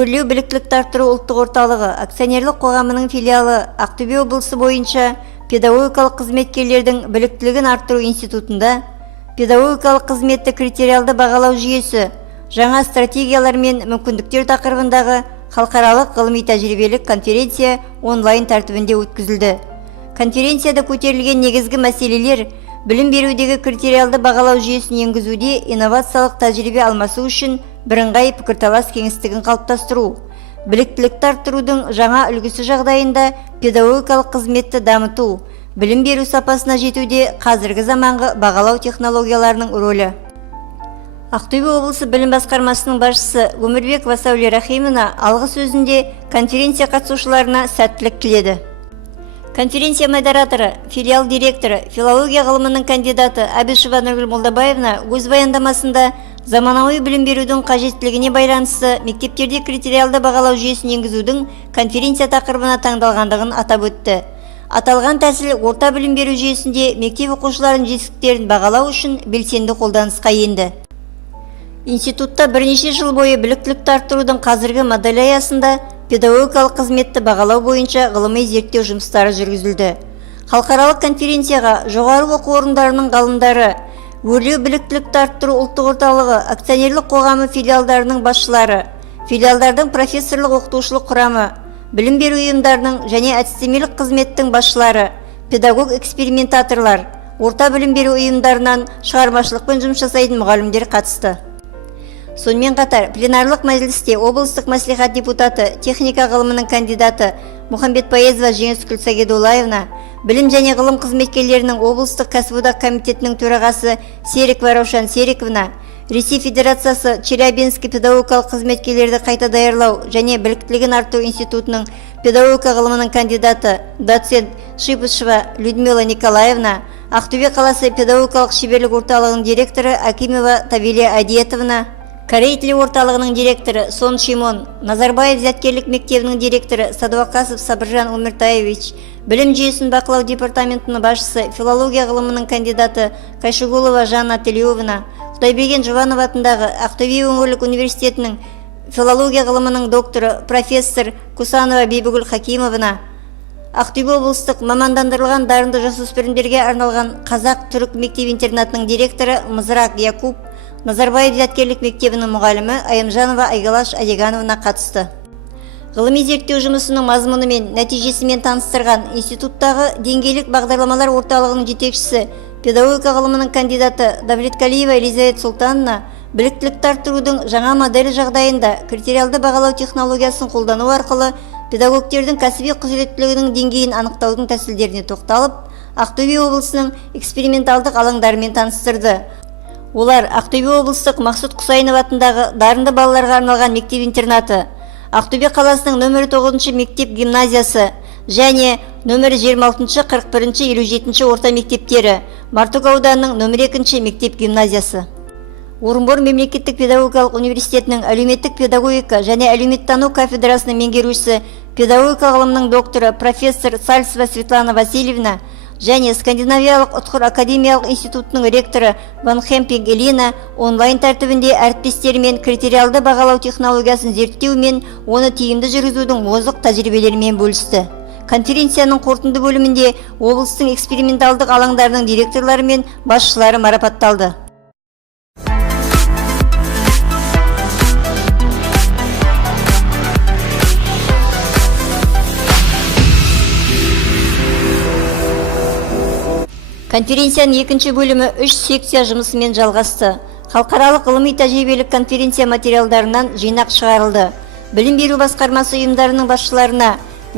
өрлеу біліктілікті арттыру ұлттық орталығы акционерлік қоғамының филиалы Ақтөбе облысы бойынша педагогикалық қызметкерлердің біліктілігін арттыру институтында педагогикалық қызметті критериалды бағалау жүйесі, жаңа стратегиялар мен мүмкіндіктер тақырыбындағы халықаралық ғылыми-тәжірибелік конференция онлайн тәртібінде өткізілді. Конференцияда көтерілген негізгі мәселелер білім берудегі критериалды бағалау жүйесін енгізуде инновациялық тәжірибе алмасу үшін бірыңғай пікірталас кеңістігін қалыптастыру, біліктілікті арттырудың жаңа үлгісі жағдайында педагогикалық қызметті дамыту, білім беру сапасына жетуде қазіргі заманғы бағалау технологияларының рөлі. Ақтөбе облысы білім басқармасының басшысы Өмірбекова Сәуле Рахимовна алғы сөзінде конференция қатысушыларына сәттілік тіледі. Конференция модераторы, филиал директоры, филология ғылымының кандидаты Әбішева Нұргүл Молдабаевна өз баяндамасында заманауи білім берудің қажеттілігіне байланысты мектептерде критериалды бағалау жүйесін енгізудің конференция тақырыбына таңдалғандығын атап өтті. Аталған тәсіл орта білім беру жүйесінде мектеп оқушыларының жетістіктерін бағалау үшін белсенді қолданысқа енді. Институтта бірнеше жыл бойы біліктілікті арттырудың қазіргі моделі аясында педагогикалық қызметті бағалау бойынша ғылыми зерттеу жұмыстары жүргізілді. Халықаралық конференцияға жоғары оқу орындарының ғалымдары, өрлеу біліктілікті арттыру ұлттық орталығы акционерлік қоғамы филиалдарының басшылары, филиалдардың профессорлық оқытушылық құрамы, білім беру ұйымдарының және әдістемелік қызметтің басшылары, педагог экспериментаторлар, орта білім беру ұйымдарынан шығармашылықпен жұмыс жасайтын мұғалімдер қатысты. Сонымен қатар, пленарлық мәжілісте облыстық мәслихат депутаты, техника ғылымының кандидаты Мұхамбет Пайезова Жеңіскүл Сагедулаевна, білім және ғылым қызметкерлерінің облыстық кәсіподақ комитетінің төрағасы Серикова Раушан Сериковна, Ресей Федерациясы Челябинский педагогикалық қызметкерлерді қайта даярлау және біліктілігін арттыру институтының педагогика ғылымының кандидаты доцент Шипышева Людмила Николаевна, Ақтөбе қаласы педагогикалық шеберлік орталығының директоры Акимова Тавилия Адиетовна, Корей тілі орталығының директоры Сон Шимон, Назарбаев зияткерлік мектебінің директоры Садуақасов Сабыржан Умертаевич, білім жүйесін бақылау департаментінің басшысы филология ғылымының кандидаты Кайшығулова Жанна Телеуовна, Құдайберген Жұбанов атындағы Ақтөбе өңірлік университетінің филология ғылымының докторы профессор Кусанова Бибігүл Хакимовна, Ақтөбе облыстық мамандандырылған дарынды жасөспірімдерге арналған Қазақ-түрік мектеп-интернатының директоры Мызырақ Якуб, Назарбаев зияткерлік мектебінің мұғалімі Айымжанова Айгалаш Адегановна қатысты. Ғылыми зерттеу жұмысының мазмұны мен нәтижесімен таныстырған институттағы деңгейлік бағдарламалар орталығының жетекшісі, педагогика ғылымының кандидаты Давлеткалиева Елизавета Султановна біліктілікті арттырудың жаңа моделі жағдайында критериалды бағалау технологиясын қолдану арқылы педагогтердің кәсіби құзыреттілігінің деңгейін анықтаудың тәсілдеріне тоқталып, Ақтөбе облысының эксперименталдық алаңдарымен таныстырды. Олар Ақтөбе облыстық Мақсұт Құсайынов атындағы дарынды балаларға арналған мектеп-интернаты, Ақтөбе қаласының нөмірі 9 мектеп гимназиясы және нөмірі 26, 41, 57 орта мектептері, Мартөк ауданының нөмірі 2 мектеп гимназиясы. Орынбор мемлекеттік педагогикалық университетінің әлеуметтік педагогика және әлеуметтану кафедрасының меңгерушісі, педагогика ғылымының докторы профессор Сальцева Светлана Васильевна және Скандинавиялық ұтқыр академиялық институтының ректоры Ван Хемпинг Элина онлайн тәртібінде әріптестерімен критериалды бағалау технологиясын зерттеу мен оны тиімді жүргізудің озық тәжірибелерімен бөлісті. Конференцияның қорытынды бөлімінде облыстың эксперименталдық алаңдарының директорлары мен басшылары марапатталды. Конференцияның екінші бөлімі 3 секция жұмысымен жалғасты. Халықаралық ғылыми-тәжірибелік конференция материалдарынан жинақ шығарылды. Білім беру басқармасы ұйымдарының басшыларына,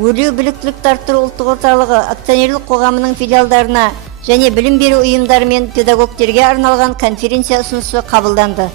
өрлеу біліктілікті арттыру ұлттық орталығы акционерлік қоғамының филиалдарына және білім беру ұйымдары мен педагогтерге арналған конференция ұсынысы қабылданды.